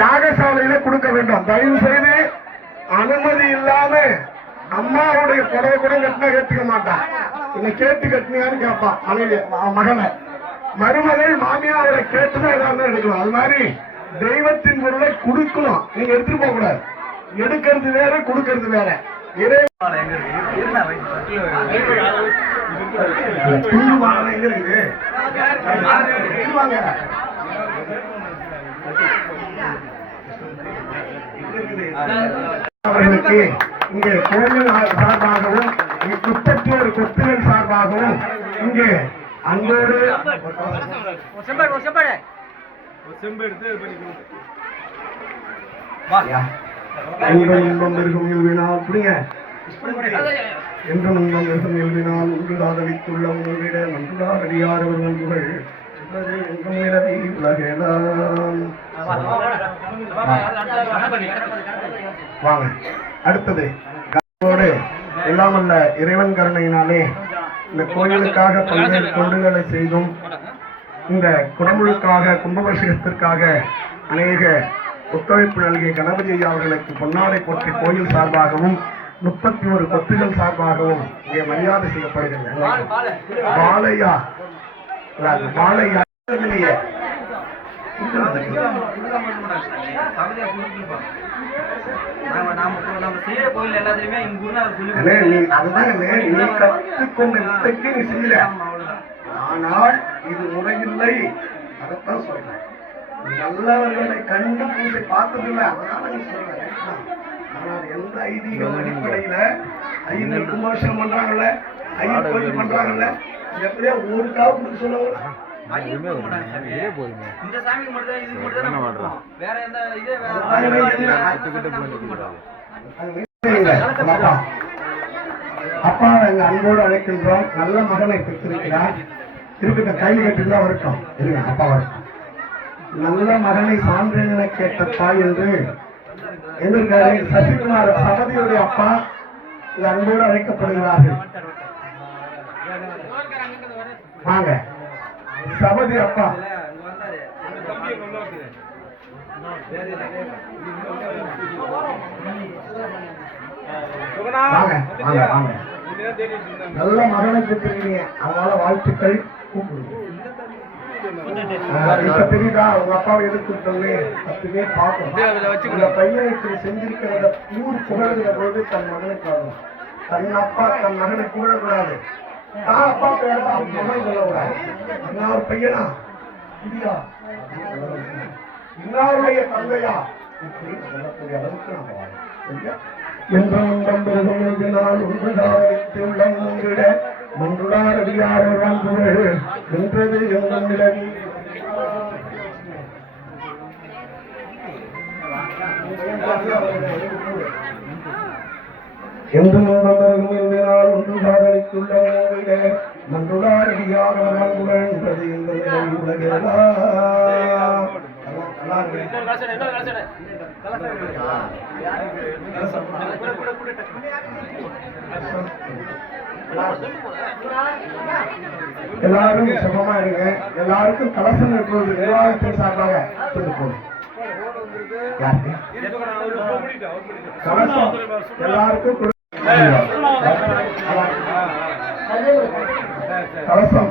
யாகசாலையில கொடுக்க வேண்டும். தயவு செய்து அனுமதி இல்லாம அம்மாவுடைய புடவை கூட கட்டினா கேட்டுக்க மாட்டான். என்ன கேட்டு கட்டினியான்னு கேட்பான் மனைவி மகனை. மருமகள் மாமியாரோட கேட்டுதான் ஏதாவது எடுக்கலாம். அது மாதிரி தெய்வத்தின் பொருளை கொடுக்கணும். நீங்க எடுத்துட்டு போக கூடாது. எடுக்கிறது வேற கொடுக்கறது வேற. இறை துண்டு மாலை எங்க இருக்குது வாங்க. அவர்களுக்கு இங்கே கோவில் சார்பாகவும் முப்பத்தி கொத்துகள் சார்பாகவும் இங்கே அன்போடு இருக்கும் இல்வினால் புரியுங்க என்றும் இன்பம் இருக்கும் இல்வினால் ஒன்று ஆதரித்துள்ள உங்களிட நன்றாக அடியார் ஒருவன் உலகெல்லாம். வாங்க அடுத்தது கனவோடு எல்லாம் அல்ல இறைவன் கருணையினாலே இந்த கோயிலுக்காக பல்வேறு தொண்டுகளை செய்தும் இந்த குடமுழுக்காக கும்பாபிஷேகத்திற்காக அநேக ஒத்துழைப்பு நல்கிய கணபதி ஐயா அவர்களுக்கு பொன்னாடை போற்றி கோயில் சார்பாகவும் முப்பத்தி ஒரு கொத்துகள் சார்பாகவும் இங்கே மரியாதை செய்யப்படுகிறது பாலையா பாலையா இல்லையே. ஆனால் இது முறையில்லை அதைத்தான் சொல்றேன். நல்லவர்களை கண்டு பூசை பார்த்ததில்லை. அதனால நீ சொல்ற ஆனால் எந்த ஐதீகம் அடிப்படையில ஐந்து கும்பாபிஷேகம் பண்றாங்கல்ல? ஐந்து கோயில் பண்றாங்கல்ல? எப்படியா ஒரு காவு கொடுக்க சொல்லுவாங்க இந்த சாமிக்கு மட்டும் தான் இது மட்டும் தான் நம்ம கொடுப்போம். வேற எந்த இதே வேற அது என்ன? நம்ம கொடுக்க மாட்டோம். அப்பா அப்பா எங்க அன்போடு அழைக்கின்றோம். நல்ல மகனை பெற்றிருக்கிறார். இருக்கட்ட கையில் கட்டிருந்தா வரட்டும் இருங்க அப்பா வரட்டும் நல்ல மகனை சான்றென கேட்ட தாய் என்று எதிர்கால சசிகுமார் சபதியுடைய அப்பா இந்த அன்போடு அழைக்கப்படுகிறார்கள். வாங்க. சபதி அப்பா. நல்ல மகனை பெற்றிருக்கீங்க அதனால வாழ்த்துக்கள் கூப்பிடுங்க. இப்ப தெரியுதா? உங்க அப்பாவை எதிர்த்து பத்து பேர் பார்க்கணும் அந்த பையனை இப்படி செஞ்சிருக்கிறத ஊர் புகழ்கிற பொழுது தன் மகனுக்கு காணும் தன் அப்பா தன் மகனை புகழக்கூடாது. நான் அப்பா பேர தான் மகன் சொல்லக்கூடாது இன்னொரு பையனா? இல்லையா? இன்னாருடைய தந்தையா? இப்படி சொல்லக்கூடிய அளவுக்கு சரியா? என்றும் வாழ்ந்துகள் நிலவி என்றும் இன்பம் பெருகும் ஒன்று சாதனைத்துள்ள உங்கிட மன்றுடார் அடியார் வாழ்ந்துகள் என்றது உலகெல்லாம் எல்லாரும் சுகமா இருங்க. எல்லாருக்கும் கலசம் இருக்கிறது நிர்வாகத்தின் சார்பாக எல்லாருக்கும் கலசம்